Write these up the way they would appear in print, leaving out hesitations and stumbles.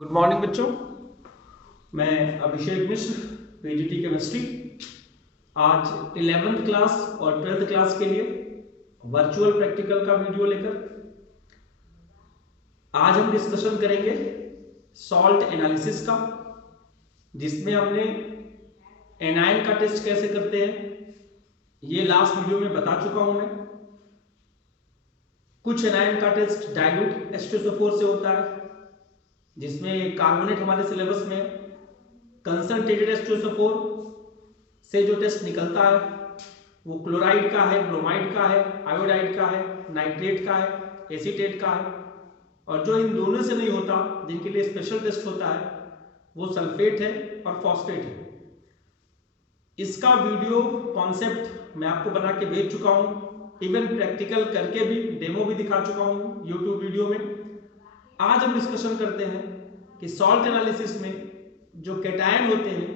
Good morning बच्चों। मैं अभिषेक मिश्र, PGT chemistry. आज 11th क्लास और 12th क्लास के लिए वर्चुअल प्रैक्टिकल का वीडियो लेकर आज हम डिस्कशन करेंगे सॉल्ट एनालिसिस का, जिसमें हमने एनायन का टेस्ट कैसे करते हैं ये लास्ट वीडियो में बता चुका हूं मैं। कुछ एनायन का टेस्ट डाइल्यूट H2SO4 से होता है, जिसमें कार्बोनेट हमारे सिलेबस में कंसंट्रेटेड H2SO4 से जो टेस्ट निकलता है वो क्लोराइड का है, ब्रोमाइड का है, आयोडाइड का है, नाइट्रेट का है, एसीटेट का है। और जो इन दोनों से नहीं होता, जिनके लिए स्पेशल टेस्ट होता है, वो सल्फेट है और फॉस्फेट है। इसका वीडियो कॉन्सेप्ट मैं आपको बना के भेज चुका हूं, इवन प्रैक्टिकल करके भी डेमो भी दिखा चुका हूं यूट्यूब वीडियो में। आज हम डिस्कशन करते हैं कि सॉल्ट एनालिसिस में जो कैटायन होते हैं,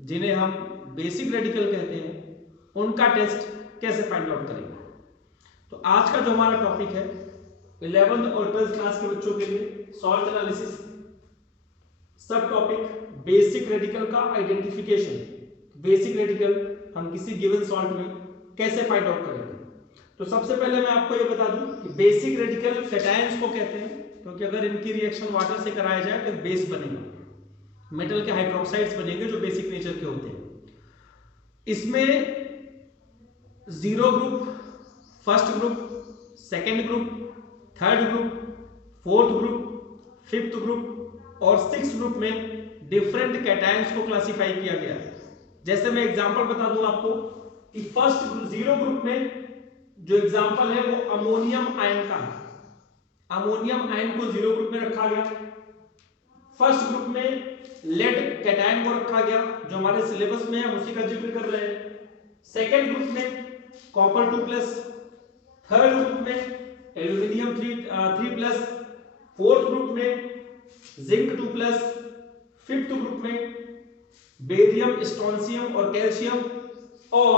जिन्हें हम बेसिक रेडिकल कहते हैं, उनका टेस्ट कैसे फाइंड आउट करेंगे। तो आज का जो हमारा टॉपिक है 11th और 12th क्लास के बच्चों के लिए सॉल्ट एनालिसिस, सब टॉपिक बेसिक रेडिकल का आइडेंटिफिकेशन। बेसिक रेडिकल हम किसी गिवन सॉल्ट में कैसे फाइंड आउट करेंगे। तो सबसे पहले मैं आपको ये बता दूं कि बेसिक रेडिकल कैटायंस को कहते हैं, क्योंकि अगर इनकी रिएक्शन वाटर से कराया जाए तो बेस बनेगा, मेटल के हाइड्रोक्साइड्स बनेंगे जो बेसिक नेचर के होते हैं। इसमें zero group, first group, second group, third group, fourth group, fifth group और सिक्स्थ ग्रुप में डिफरेंट कैटायंस को क्लासिफाई किया गया है। जैसे मैं एग्जांपल बता दूं आपको कि फर्स्ट जीरो ग्रुप में जो एग्जांपल है वो अमोनियम आयन का है। अमोनियम आयन को जीरो ग्रुप में रखा गया। फर्स्ट ग्रुप में लेड कैटायन को रखा गया, जो हमारे सिलेबस में है, हम उसी का जिक्र कर रहे हैं। सेकेंड ग्रुप में कॉपर 2+, थर्ड ग्रुप में एल्यूमिनियम 3+, फोर्थ ग्रुप में जिंक 2+, फिफ्थ ग्रुप में बेरियम, स्ट्रोंशियम और कैल्शियम, और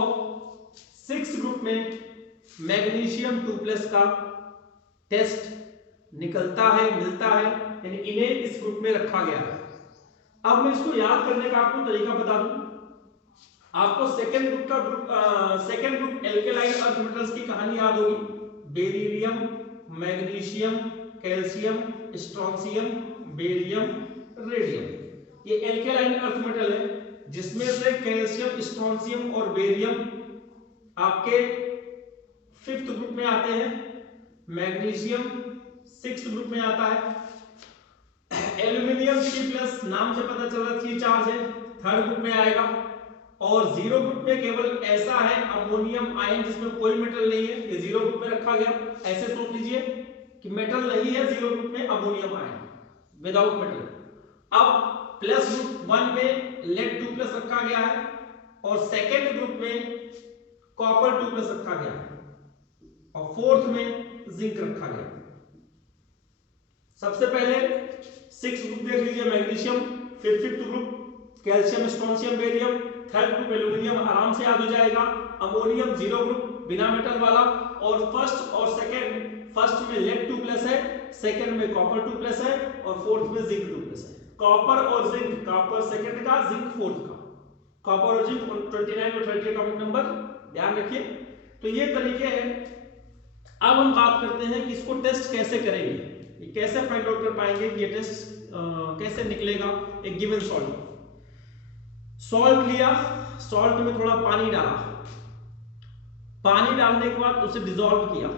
सिक्स्थ ग्रुप में मैग्नीशियम 2+ का टेस्ट निकलता है, मिलता है, यानी इन्हें इस ग्रुप में रखा गया है। अब मैं इसको याद करने का आपको तरीका बता दूं। आपको second group alkaline earth metals की कहानी याद होगी। Beryllium, magnesium, calcium, strontium, barium, radium. ये एल्केलाइन अर्थ मेटल है, जिसमें से कैल्शियम, स्ट्रोंशियम और बेरियम आपके फिफ्थ ग्रुप में आते हैं। मैग्नीशियम सिक्स्थ ग्रुप में आता है। एल्यूमिनियम 3+, नाम से पता चल रहा है 3 चार्ज है, थर्ड ग्रुप में आएगा। और जीरो ग्रुप में केवल ऐसा है अमोनियम आयन जिसमें कोई मेटल नहीं है, ये जीरो ग्रुप में रखा गया। ऐसे सोच लीजिए कि मेटल नहीं है जीरो ग्रुप में, अमोनियम आयन विदाउट मेटल। अब प्लस ग्रुप 1 में लेड 2+ रखा गया है, और सेकेंड ग्रुप में कॉपर 2+ रखा गया है, और फोर्थ में जिंक रखा गया। सबसे पहले सिक्स ग्रुप देख लीजिए, मैग्नीशियम, फिर fifth group calcium, strontium, barium, third group aluminium, आराम से याद हो जाएगा। अमोनियम जीरो ग्रुप बिना मेटल वाला, और फर्स्ट और सेकेंड, फर्स्ट में लेड 2+ है, सेकेंड में कॉपर 2+ है, और फोर्थ में जिंक 2+ है। कॉपर और जिंक, कॉपर सेकेंड का, जिंक फोर्थ का। कॉपर और जिंक 29 और 30 एटॉमिक नंबर ध्यान रखिए। तो ये तरीके हैं। अब हम बात करते हैं कि इसको टेस्ट कैसे करेंगे, ये कैसे फाइंड आउट कर पाएंगे कि ये टेस्ट कैसे निकलेगा। एक गिवन सॉल्ट लिया, सॉल्ट में थोड़ा पानी डाला, पानी डालने के बाद उसे डिसॉल्व किया,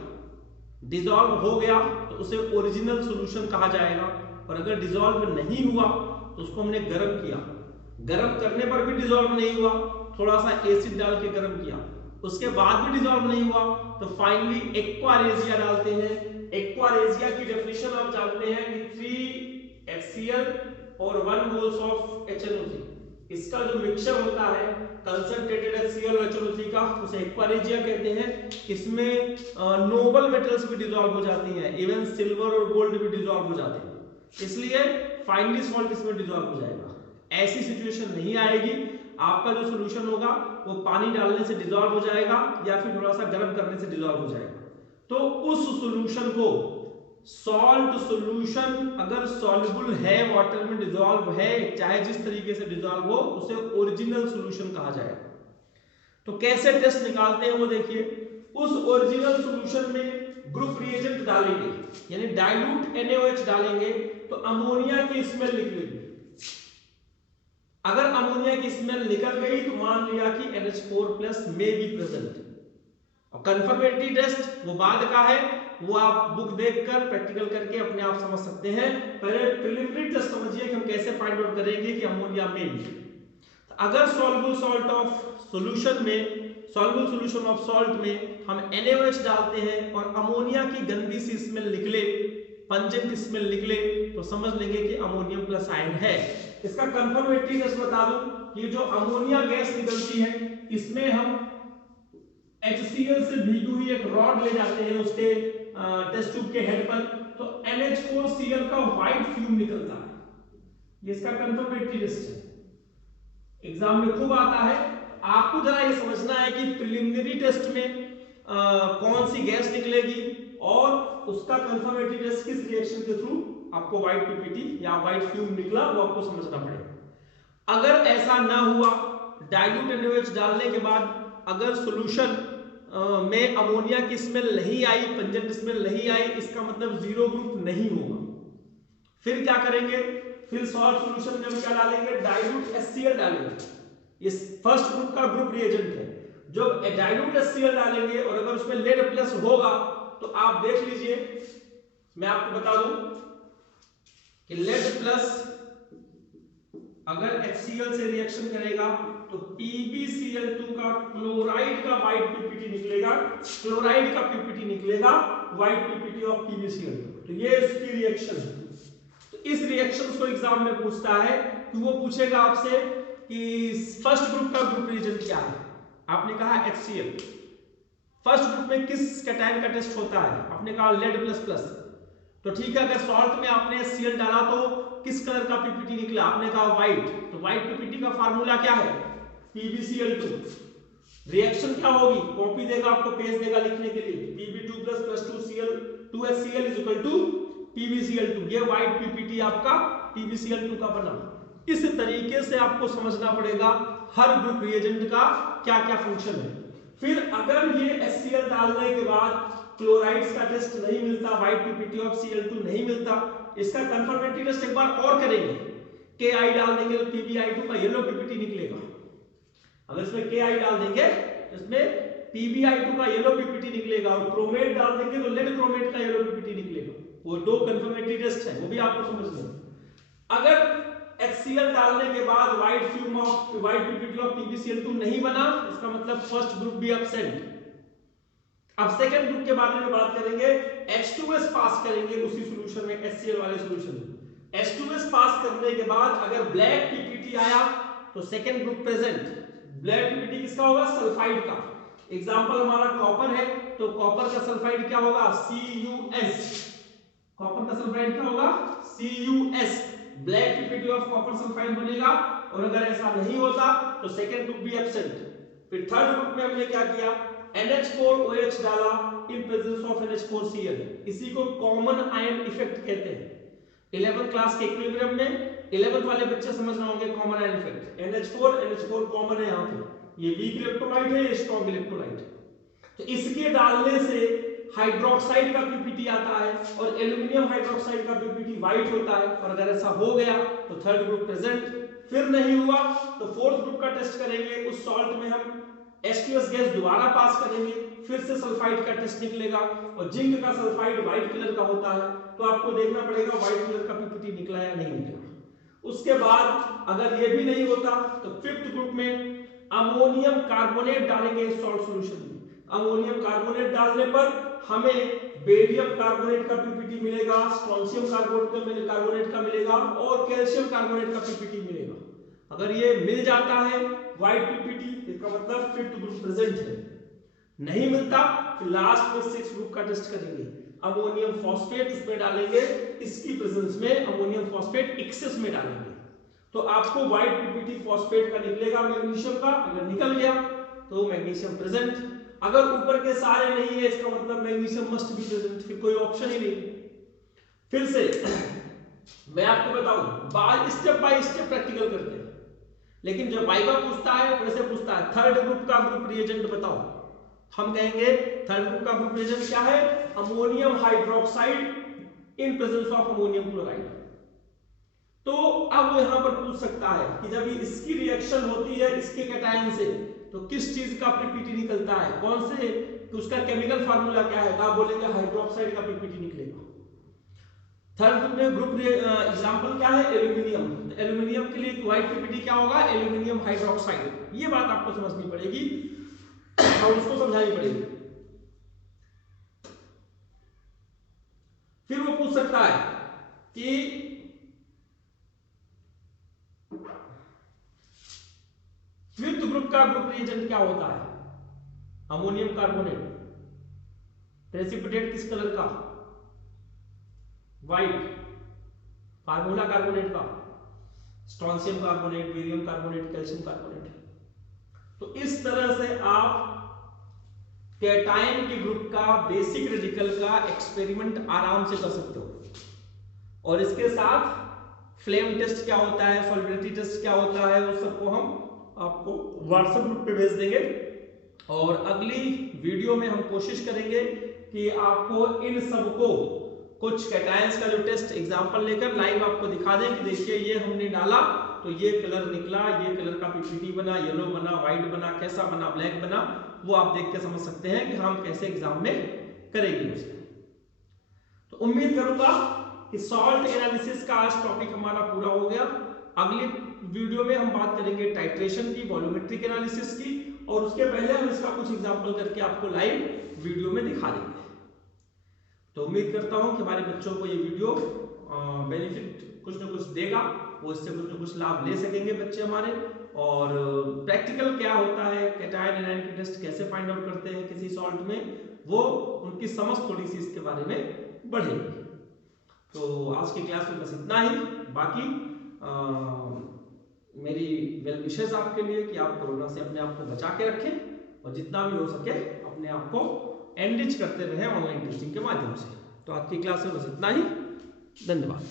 डिसॉल्व हो गया तो उसे ओरिजिनल सॉल्यूशन कहा जाएगा। और अगर डिसॉल्व नहीं हुआ तो उसको हमने गर्म किया, गर्म करने पर भी डिसॉल्व नहीं हुआ, थोड़ा सा एसिड डाल के गर्म किया, उसके बाद भी डिसॉल्व नहीं हुआ, तो फाइनली एक्वारेजिया डालते हैं। एक्वारेजिया की डेफिनेशन आप जानते हैं कि 3HCl और 1 मोल्स ऑफ HNO3, इसका जो मिक्सचर होता है कंसंट्रेटेड HCl और HNO3 का, उसे एक्वारेजिया कहते हैं। इसमें नोबल मेटल्स भी डिसॉल्व हो जाती हैं, इवन सिल्वर और गोल्ड भी डिसॉल्व हो जाते हैं, इसलिए फाइनली सॉल्ट इसमें डिसॉल्व हो जाएगा। ऐसी सिचुएशन नहीं आएगी, आपका जो सॉल्यूशन होगा वो पानी डालने से डिसॉल्व हो जाएगा या फिर थोड़ा सा गर्म करने से डिसॉल्व हो जाएगा। तो उस सॉल्यूशन को सॉल्ट सॉल्यूशन अगर सॉल्युबल है, वाटर में डिसॉल्व है, चाहे जिस तरीके से डिसॉल्व हो, उसे ओरिजिनल सॉल्यूशन कहा जाएगा। तो कैसे टेस्ट निकालते हैं वो देखिए। उस ओरिजिनल सॉल्यूशन में ग्रुप रिएजेंट डालेंगे, यानी डाइल्यूट NaOH डालेंगे, तो अमोनिया की स्मेल निकलेगी। अगर अमोनिया की स्मेल निकल गई तो मान लिया कि NH4+ मे बी प्रेजेंट। और कंफर्मेटरी टेस्ट वो बाद का है, वो आप बुक देखकर प्रैक्टिकल करके अपने आप समझ सकते हैं। पहले प्रिलिमिनरी टेस्ट समझिए कि हम कैसे फाइंड आउट करेंगे कि अमोनिया में अगर सॉल्युबल सॉल्ट ऑफ सॉल्यूशन में, सॉल्युबल सॉल्यूशन ऑफ सॉल्ट में हम NaOH डालते हैं और अमोनिया की गंदी सी स्मेल निकले, पंजेंट स्मेल निकले, तो समझ लेंगे कि अमोनियम प्लस आयन है। इसका कंफर्मेटरी टेस्ट बता दूं कि जो अमोनिया गैस निकलती है इसमें हम HCl से भीगी हुई एक रॉड ले जाते हैं उसके टेस्ट ट्यूब के हेड पर, तो NH4Cl का व्हाइट फ्यूम निकलता है। ये इसका कंफर्मेटरी टेस्ट है, एग्जाम में खूब आता है। आपको जरा ये समझना है कि प्रिलिमिनरी टेस्ट में कौन सी गैस निकलेगी और उसका कंफर्मेटरी टेस्ट किस रिएक्शन के थ्रू आपको व्हाइट पीपीटी या व्हाइट फ्यूम निकला, वो आपको समझना पड़ेगा। अगर ऐसा ना हुआ, डाइल्यूट NaOH डालने के बाद अगर सॉल्यूशन में अमोनिया की स्मेल नहीं आई, पंजेंट स्मेल नहीं आई, इसका मतलब जीरो ग्रुप नहीं होगा। फिर क्या करेंगे, फिर सॉल्ट सॉल्यूशन में हम क्या डालेंगे, डाइल्यूट HCl डालेंगे। ये फर्स्ट ग्रुप का ग्रुप रिएजेंट है। जब डाइल्यूट HCl डालेंगे और अगर उसमें लेड प्लस होगा तो आप देख लीजिए, मैं आपको बता दूं कि लेड प्लस अगर HCl से रिएक्शन करेगा तो PbCl2 का क्लोराइड का व्हाइट पीपीटी निकलेगा, क्लोराइड का पीपीटी निकलेगा, व्हाइट पीपीटी ऑफ PbCl2। तो ये इसकी रिएक्शन है। तो इस रिएक्शन को एग्जाम में पूछता है कि वो पूछेगा आपसे कि फर्स्ट ग्रुप का ग्रुप रिएजेंट क्या है। आपने कहा HCl। फर्स्ट ग्रुप में किस कैटायन का टेस्ट होता है, आपने कहा लेड प्लस प्लस। तो ठीक है, अगर सॉल्ट में आपने HCl डाला तो किस कलर का पीपीटी निकला, आपने कहा व्हाइट। तो व्हाइट पीपीटी का फार्मूला क्या है, PbCl2। रिएक्शन क्या होगी, कॉपी देगा आपको, पेज देगा लिखने के लिए, Pb2+ + 2HCl = PbCl2। ये व्हाइट पीपीटी आपका PbCl2 का बना। इस तरीके से आपको समझना पड़ेगा हर ग्रुप रिएजेंट का क्या क्या फंक्शन है। फिर अगर ये HCl डालने के बाद क्लोराइड्स का टेस्ट नहीं मिलता, व्हाइट पीपीटी ऑफ Cl2 नहीं मिलता, इसका कंफर्मेटरी टेस्ट एक बार और करेंगे। Ki डाल देंगे तो PbI2 का येलो पीपीटी निकलेगा। अगर इसमें Ki डाल देंगे तो इसमें PbI2 का येलो पीपीटी निकलेगा, और क्रोमेट डाल देंगे तो लेड क्रोमेट का येलो पीपीटी निकलेगा। वो दो कंफर्मेटरी टेस्ट है, वो भी आपको समझना है। अगर HCl डालने के बाद white fume of white PPT of PbCl2 नहीं बना, इसका मतलब फर्स्ट ग्रुप भी एब्सेंट। अब सेकंड ग्रुप के बारे में बात करेंगे। H2S पास करेंगे उसी सॉल्यूशन में, HCl वाले सॉल्यूशन में। H2S पास करने के बाद अगर ब्लैक पीपीटी आया तो second group present. Black PPT किसका होगा, सल्फाइड का। एग्जांपल हमारा कॉपर है, तो कॉपर का सल्फाइड क्या होगा, CuS। कॉपर का सल्फाइड क्या होगा, CuS। Black PPT of copper sulphide बनेगा। और अगर ऐसा नहीं होता तो सेकंड ग्रुप भी एब्सेंट। फिर थर्ड ग्रुप में हमने क्या किया, NH4OH डाला इन प्रेजेंस ऑफ NH4Cl। इसी को कॉमन आयन इफेक्ट कहते हैं। 11th क्लास के इक्विलिब्रियम में 11th वाले बच्चे समझना होंगे common ion effect. NH4 common है यहाँ पे, ये वीक इलेक्ट्रोलाइट है, ये स्ट्रॉन्ग इलेक्ट्रोलाइट। तो इसके डालने से हाइड्रोक्साइड का पीपीटी आता है और एल्युमिनियम हाइड्रोक्साइड का पीपीटी व्हाइट होता है। और अगर ऐसा हो गया तो थर्ड ग्रुप प्रेजेंट। फिर नहीं हुआ तो फोर्थ ग्रुप का टेस्ट करेंगे। उस सॉल्ट में हम H2S गैस दोबारा पास करेंगे, फिर से सल्फाइड का टेस्ट निकलेगा, और जिंक का सल्फाइड व्हाइट कलर का होता है। तो आपको देखना पड़ेगा व्हाइट कलर का पीपीटी निकला या नहीं निकला। उसके बाद अगर ये भी नहीं होता तो फिफ्थ ग्रुप में अमोनियम कार्बोनेट डालेंगे सॉल्ट सॉल्यूशन में। अमोनियम कार्बोनेट डालने पर हमें बेरियम कार्बोनेट का पीपीटी मिलेगा, स्ट्रोंशियम कार्बोनेट का मिलेगा, और कैल्शियम कार्बोनेट का पीपीटी मिलेगा। अगर ये मिल जाता है व्हाइट पीपीटी, इसका मतलब फिफ्थ ग्रुप प्रेजेंट है। नहीं मिलता फिर लास्ट में सिक्स ग्रुप का टेस्ट करेंगे। अमोनियम फॉस्फेट इसमें डालेंगे, इसकी प्रेजेंस में अमोनियम फॉस्फेट एक्सेस में डालेंगे, तो आपको व्हाइट पीपीटी फॉस्फेट का निकलेगा मैग्नीशियम का। अगर निकल गया तो मैग्नीशियम प्रेजेंट। अगर ऊपर के सारे नहीं है, इसका मतलब मैग्नीशियम मस्ट बी प्रेजेंट, फिर कोई ऑप्शन ही नहीं। फिर से मैं आपको बताऊं, स्टेप बाय स्टेप प्रैक्टिकल करते हैं, लेकिन जब वाइवा पूछता है वैसे पूछता है थर्ड ग्रुप का ग्रुप रिएजेंट बताओ, हम कहेंगे थर्ड ग्रुप का ग्रुप रिएजेंट क्या है, ammonium hydroxide in presence of ammonium chloride. तो अब यहां पर पूछ सकता है कि जब इसकी रिएक्शन होती है इसके कैटायन से, तो किस चीज का पीपीटी निकलता है, कौन से, तो उसका केमिकल फार्मूला क्या है, तो आप बोलेंगे हाइड्रोक्साइड का पीपीटी निकलेगा। थर्ड ग्रुप एग्जांपल क्या है, एल्यूमिनियम, तो एल्यूमिनियम के लिए व्हाइट पीपीटी क्या होगा, एल्यूमिनियम हाइड्रोक्साइड। ये बात आपको समझनी पड़ेगी और उसको समझानी पड़ेगी। फिर वो पूछ सकता है कि फिफ्थ ग्रुप का ग्रुप रिएजेंट क्या होता है, अमोनियम कार्बोनेट, प्रेसिपिटेट किस कलर का, व्हाइट, फार्मूला कार्बोनेट का, strontium carbonate, barium carbonate, calcium carbonate. तो इस तरह से आप कैटायन के ग्रुप का बेसिक रेडिकल का एक्सपेरिमेंट आराम से कर सकते हो। और इसके साथ फ्लेम टेस्ट क्या होता है, सॉल्युबिलिटी टेस्ट क्या होता है, उस सबको हम आपको व्हाट्सएप ग्रुप पे भेज देंगे। और अगली वीडियो में हम कोशिश करेंगे कि आपको इन सबको कुछ कैटायंस का जो टेस्ट एग्जांपल लेकर लाइव आपको दिखा दें कि देखिए ये हमने डाला तो ये कलर निकला, ये कलर का पीपीटी बना, येलो बना, व्हाइट बना, कैसा बना, ब्लैक बना, वो आप देख के समझ सकते हैं कि हम कैसे एग्जाम में करेंगे उसे। तो उम्मीद करूंगा कि सॉल्ट एनालिसिस का आज टॉपिक हमारा पूरा हो गया। अगली वीडियो में हम बात करेंगे टाइट्रेशन की, वॉल्यूमेट्रिक एनालिसिस की, और उसके पहले हम इसका कुछ एग्जांपल करके आपको लाइव वीडियो में दिखा देंगे। तो उम्मीद करता हूं कि हमारे बच्चों को ये वीडियो बेनिफिट कुछ ना कुछ देगा, वो इससे कुछ ना कुछ लाभ ले सकेंगे बच्चे हमारे। और प्रैक्टिकल क्या होता है, कैटायन एनायन की टेस्ट कैसे फाइंड आउट करते हैं किसी सॉल्ट में, वो उनकी समझ थोड़ी सी इसके बारे में बढ़ेगी। तो आज की क्लास में बस इतना ही। बाकी मेरी वेल विशेष आपके लिए कि आप कोरोना से अपने आप को बचा के रखें और जितना भी हो सके अपने आप को एनरिच करते रहें ऑनलाइन टेस्टिंग के माध्यम से। तो आज की क्लास में बस इतना ही। धन्यवाद।